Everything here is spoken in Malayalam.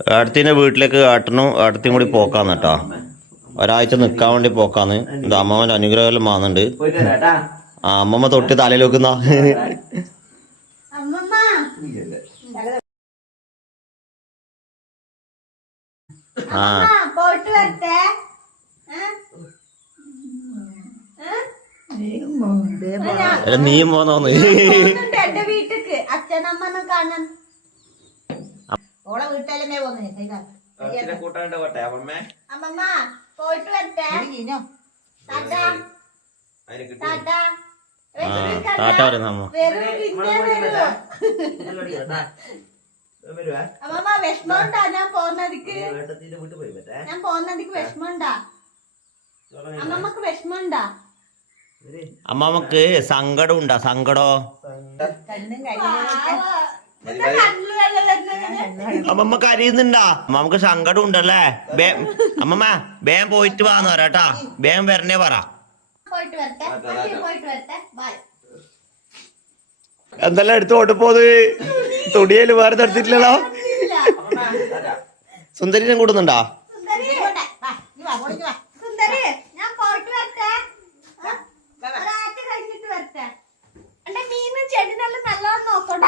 ഏടത്തിന്റെ വീട്ടിലേക്ക് ഏട്ടത്തിയും കൂടി പോക്കാന്ന് കേട്ടോ. ഒരാഴ്ച നിക്കാൻ വേണ്ടി പോക്കാന്ന്. ഇത് അമ്മമ്മന്റെ അനുഗ്രഹം മാന്നുണ്ട്. ആ അമ്മമ്മ തൊട്ട് തലയിൽ വെക്കുന്ന ആ നീ പോന്നോന്ന് എന്റെ വീട്ടിക്ക് അച്ഛനമ്മനെ കാണാൻ ഓളെ വീട്ടിലല്ലേ അമ്മമ്മ പോയിട്ട് വരട്ടെ. ടാറ്റ പറയുന്ന അമ്മ. അമ്മമ്മ വിഷമണ്ടാ ഞാൻ പോന്നതിക്ക് വിഷമണ്ടാ അമ്മമ്മക്ക് വിഷമണ്ടാ അമ്മമ്മക്ക് സങ്കടം ഉണ്ടാ സങ്കടോ അമ്മമ്മ കരയുന്നുണ്ടാ അമ്മമ്മക്ക് സങ്കടം ഉണ്ടല്ലേ അമ്മമ്മ വേഗം പോയിട്ട് വാന്ന് പറയാട്ടാ വേഗം വരണേ പറ എന്തെല്ലാം എടുത്ത് ഓട്ടിപ്പോത് തുടിയല് വേറെ തടുത്തിട്ടില്ലല്ലോ സുന്ദരിനെ കൂടുന്നുണ്ടാ ചെടിനെല്ലാം നല്ലോണം നോക്കണ്ട